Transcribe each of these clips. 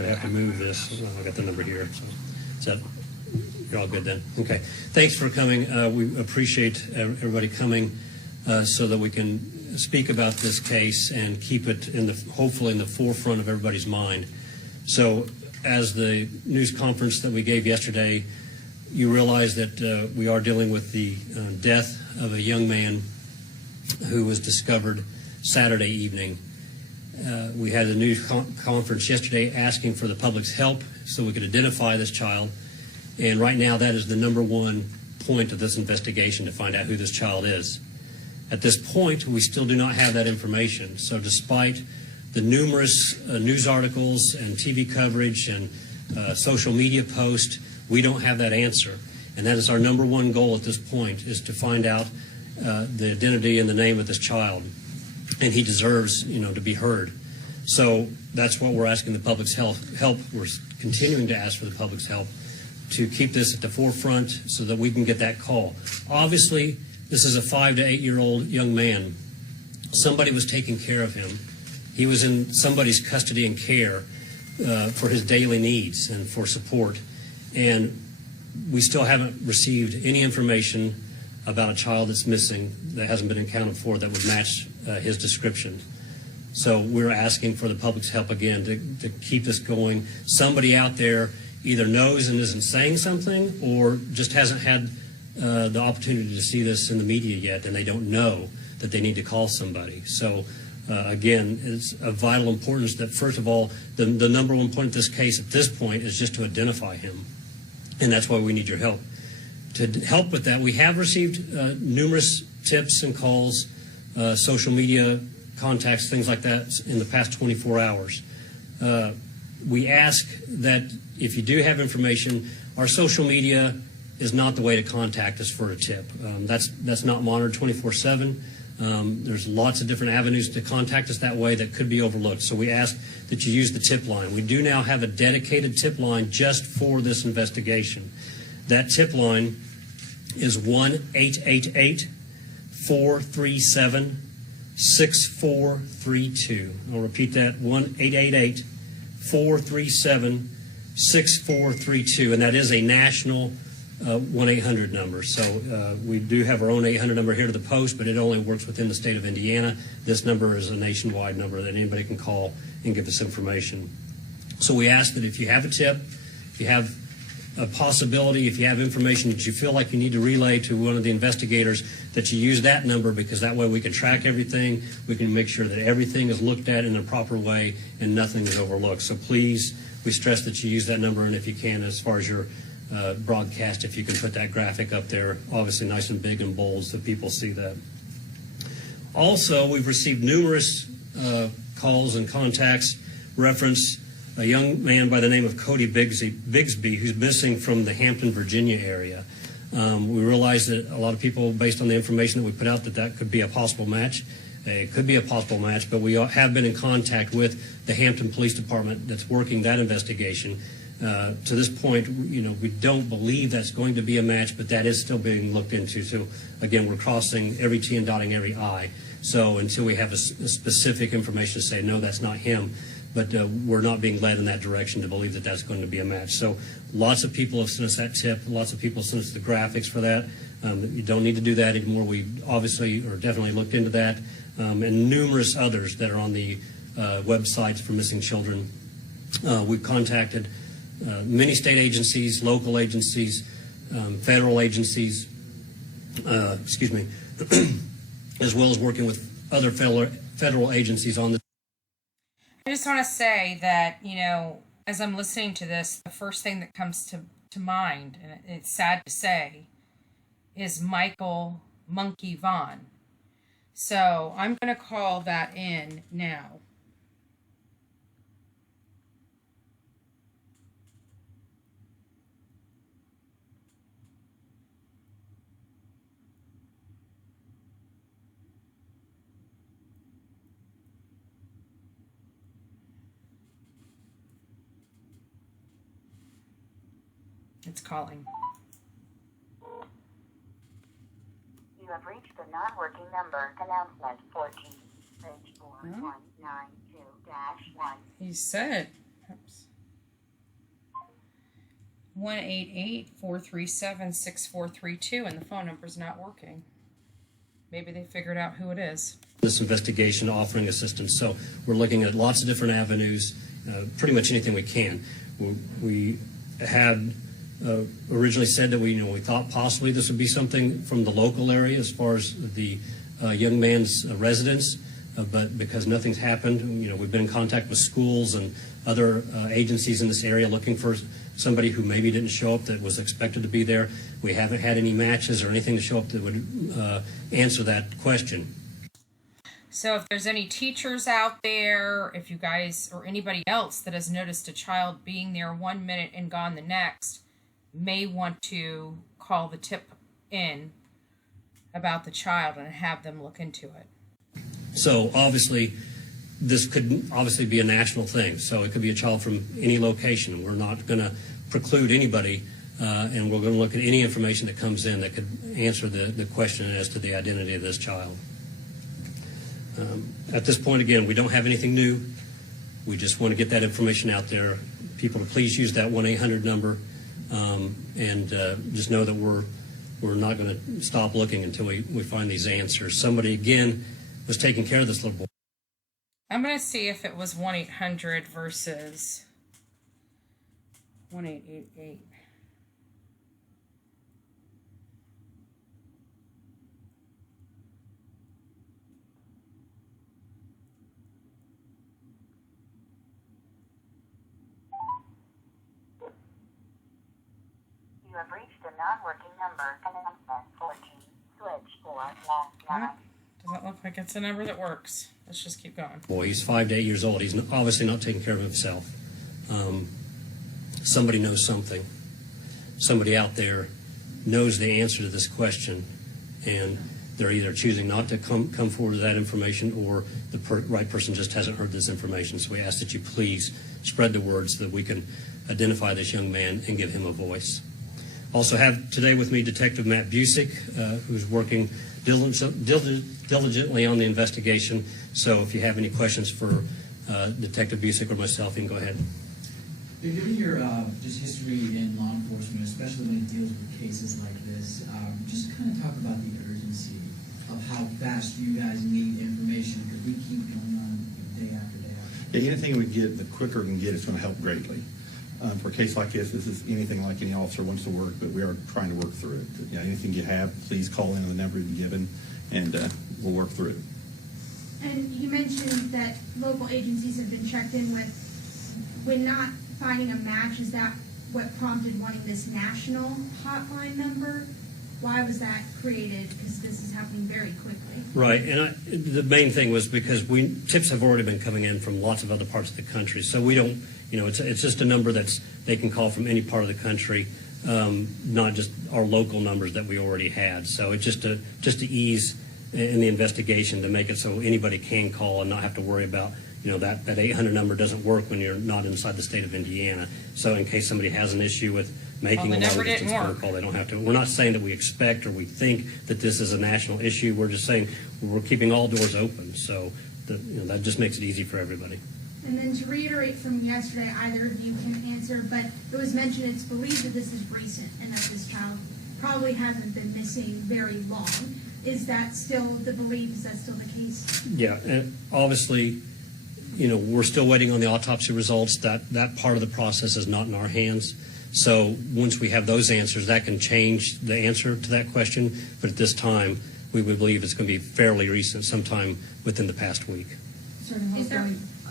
But I have to move this. I got the number here. So is that, you're all good then? Okay. Thanks for coming. We appreciate everybody coming so that we can speak about this case and keep it hopefully in the forefront of everybody's mind. So as the news conference that we gave yesterday, you realize that we are dealing with the death of a young man who was discovered Saturday evening. We had a news conference yesterday asking for the public's help so we could identify this child. And right now that is the number one point of this investigation, to find out who this child is. At this point, we still do not have that information. So despite the numerous news articles and TV coverage and social media posts, we don't have that answer. And that is our number one goal at this point, is to find out the identity and the name of this child. And he deserves, to be heard. So that's what we're asking the public's help. We're continuing to ask for the public's help to keep this at the forefront so that we can get that call. Obviously, this is a 5 to 8 year old young man. Somebody was taking care of him. He was in somebody's custody and care for his daily needs and for support. And we still haven't received any information about a child that's missing, that hasn't been accounted for, that would match his description. So we're asking for the public's help again to keep this going. Somebody out there either knows and isn't saying something, or just hasn't had the opportunity to see this in the media yet, and they don't know that they need to call somebody. So again, it's of vital importance that, first of all, the number one point of this case at this point is just to identify him. And that's why we need your help. To help with that, we have received numerous tips and calls, social media contacts, things like that in the past 24 hours. We ask that if you do have information, our social media is not the way to contact us for a tip. That's not monitored 24/7. There's lots of different avenues to contact us that way that could be overlooked. So we ask that you use the tip line. We do now have a dedicated tip line just for this investigation. That tip line is 1-888-437-6432. I'll repeat that, 1-888-437-6432, and that is a national 1-800 number. So we do have our own 800 number here to the post, but it only works within the state of Indiana. This number is a nationwide number that anybody can call and give us information. So we ask that if you have a tip, if you have a possibility, if you have information that you feel like you need to relay to one of the investigators, that you use that number, because that way we can track everything. We can make sure that everything is looked at in a proper way and nothing is overlooked. So please, we stress that you use that number, and if you can, as far as your broadcast, if you can put that graphic up there, obviously nice and big and bold so people see that. Also, we've received numerous calls and contacts reference a young man by the name of Cody Bigsby, who's missing from the Hampton, Virginia area. We realize that a lot of people, based on the information that we put out, that could be a possible match. It could be a possible match, but we have been in contact with the Hampton Police Department that's working that investigation. To this point, we don't believe that's going to be a match, but that is still being looked into. So again, we're crossing every T and dotting every I. So until we have a specific information to say, no, that's not him, but we're not being led in that direction to believe that that's going to be a match. So lots of people have sent us that tip. Lots of people sent us the graphics for that. You don't need to do that anymore. We obviously or definitely looked into that, and numerous others that are on the websites for missing children. We've contacted many state agencies, local agencies, federal agencies, as well as working with other federal agencies on the. I just want to say that, as I'm listening to this, the first thing that comes to mind, and it's sad to say, is Michael Monkey Vaughn. So I'm going to call that in now. It's calling. You have reached the non-working number. Announcement 14. Page 4192-1. He said. Oops. 1-888-437-6432, and the phone number's not working. Maybe they figured out who it is. This investigation offering assistance. So we're looking at lots of different avenues, pretty much anything we can. We had originally said that we thought possibly this would be something from the local area as far as the young man's residence, but because nothing's happened, we've been in contact with schools and other agencies in this area looking for somebody who maybe didn't show up that was expected to be there. We haven't had any matches or anything to show up that would answer that question. So if there's any teachers out there, if you guys or anybody else that has noticed a child being there 1 minute and gone the next, may want to call the tip in about the child and have them look into it. So obviously, this could obviously be a national thing. So it could be a child from any location. We're not going to preclude anybody, and we're going to look at any information that comes in that could answer the question as to the identity of this child. At this point, again, we don't have anything new. We just want to get that information out there. People to please use that 1-800 number, and just know that we're not going to stop looking until we find these answers. Somebody, again, was taking care of this little boy. I'm going to see if it was 1-800 versus 1888. You have reached a non-working number. Announcement 14. Switch 4 last 9. Doesn't look like it's a number that works. Let's just keep going. Boy, he's 5 to 8 years old. He's obviously not taking care of himself. Somebody knows something. Somebody out there knows the answer to this question, and they're either choosing not to come forward with that information, or the right person just hasn't heard this information. So we ask that you please spread the word so that we can identify this young man and give him a voice. Also have today with me Detective Matt Busick, who's working diligently on the investigation. So if you have any questions for Detective Busick or myself, you can go ahead. Given your just history in law enforcement, especially when it deals with cases like this, just kind of talk about the urgency of how fast you guys need information, because we keep going on day after day after day. Yeah, anything we get, the quicker we can get, it's going to help greatly. For a case like this is anything like any officer wants to work, but we are trying to work through it. Anything you have, please call in on the number you've given, and we'll work through it. And you mentioned that local agencies have been checked in with. When not finding a match, is that what prompted wanting this national hotline number? Why was that created? Because this is happening very quickly. Right, and the main thing was because tips have already been coming in from lots of other parts of the country, so we don't, it's just a number they can call from any part of the country, not just our local numbers that we already had. So it's just to ease in the investigation, to make it so anybody can call and not have to worry about that 800 number doesn't work when you're not inside the state of Indiana. So in case somebody has an issue with making a long distance phone call, they don't have to. We're not saying that we expect or we think that this is a national issue. We're just saying we're keeping all doors open. So that just makes it easy for everybody. And then to reiterate from yesterday, either of you can answer, but it was mentioned it's believed that this is recent and that this child probably hasn't been missing very long. Is that still the belief? Is that still the case? Yeah, and obviously, we're still waiting on the autopsy results. That part of the process is not in our hands. So once we have those answers, that can change the answer to that question. But at this time, we would believe it's going to be fairly recent, sometime within the past week.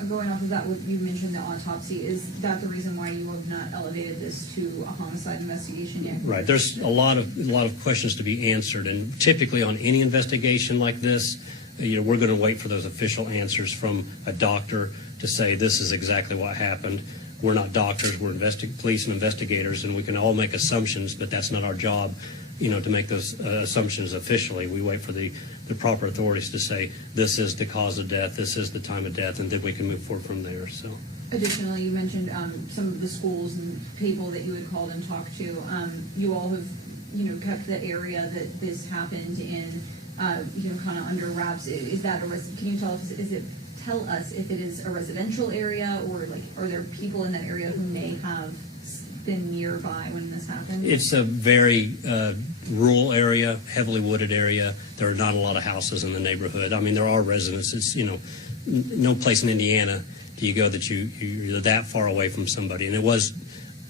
Going off of that, what you mentioned, the autopsy, is that the reason why you have not elevated this to a homicide investigation yet? Right. There's a lot of questions to be answered, and typically on any investigation like this, we're going to wait for those official answers from a doctor to say this is exactly what happened. We're not doctors. We're police and investigators, and we can all make assumptions, but that's not our job, to make those assumptions officially. We wait for the proper authorities to say this is the cause of death, this is the time of death, and then we can move forward from there. So. Additionally, you mentioned some of the schools and people that you had called and talked to. You all have, kept the area that this happened in, kind of under wraps. Is that can you tell us if it is a residential area, or are there people in that area who may have been nearby when this happened? It's a very rural area, heavily wooded area. There are not a lot of houses in the neighborhood. I mean, there are residences. No place in Indiana do you go that you're that far away from somebody. And it was,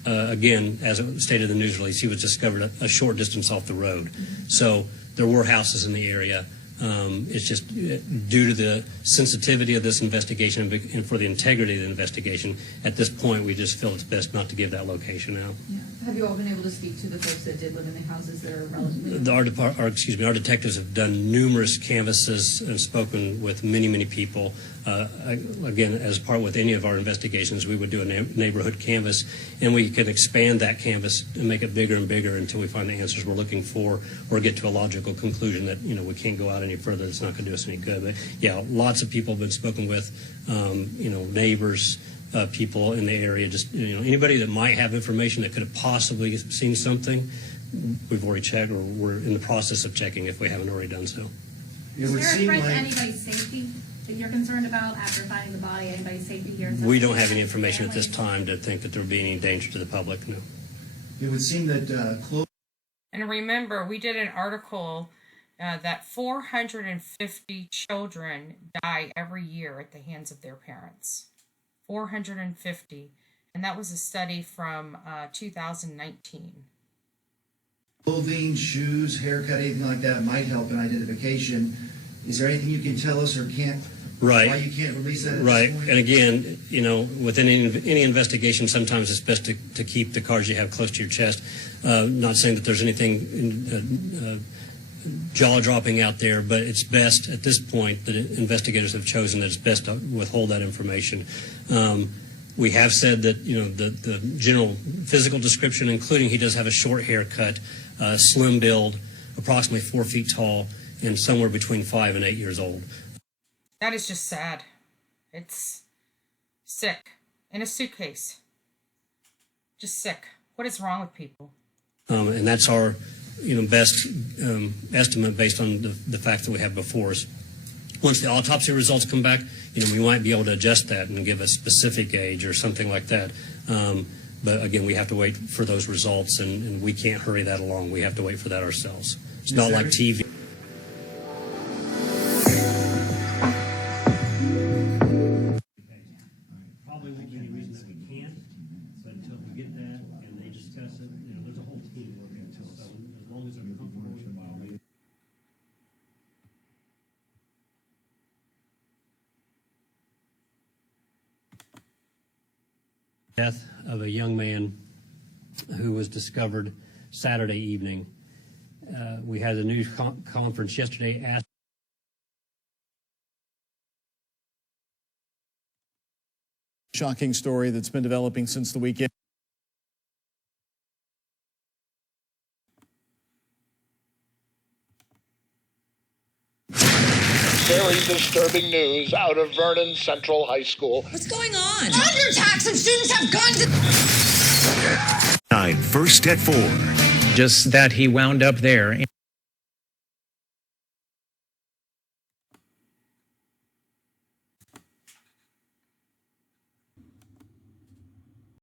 again, as it stated in the news release, he was discovered a short distance off the road. Mm-hmm. So there were houses in the area. It's just due to the sensitivity of this investigation and for the integrity of the investigation, at this point, we just feel it's best not to give that location out. Yeah. Have you all been able to speak to the folks that did live in the houses that are relatively? Our detectives have done numerous canvasses and spoken with many people. Again, as part with any of our investigations, we would do a neighborhood canvas, and we can expand that canvas and make it bigger and bigger until we find the answers we're looking for, or get to a logical conclusion that we can't go out any further. It's not going to do us any good. But yeah, lots of people have been spoken with. Neighbors. People in the area, just anybody that might have information that could have possibly seen something, we've already checked, or we're in the process of checking if we haven't already done so. Is there a threat to anybody's safety that you're concerned about after finding the body? Anybody's safety here? We don't have any information at this time to think that there would be any danger to the public. No. It would seem that And remember, we did an article that 450 children die every year at the hands of their parents. 450, and that was a study from 2019. clothing, shoes, haircut, anything like that might help in identification. Is there anything you can tell us or can't? Right. Why you can't release that? At right. This point? And again, within any investigation, sometimes it's best to keep the cards you have close to your chest. Not saying that there's anything jaw-dropping out there, but it's best at this point that investigators have chosen that it's best to withhold that information. We have said that the general physical description, including he does have a short haircut, slim build, approximately 4 feet tall, and somewhere between 5 and 8 years old. That is just sad. It's sick. In a suitcase. Just sick. What is wrong with people? And that's our best estimate based on the fact that we have before us. Once the autopsy results come back, we might be able to adjust that and give a specific age or something like that. But again, we have to wait for those results, and we can't hurry that along. We have to wait for that ourselves. It's not like TV. Probably won't be any reason that we can't, but until we get that and they discuss it, there's a whole team working until, so as long as they're comfortable with it, by all means. Death of a young man who was discovered Saturday evening. We had a news conference yesterday. Shocking story that's been developing since the weekend. Very disturbing news out of Vernon Central High School. What's going on? Undertax and students have guns. 9 first at 4. Just that he wound up there.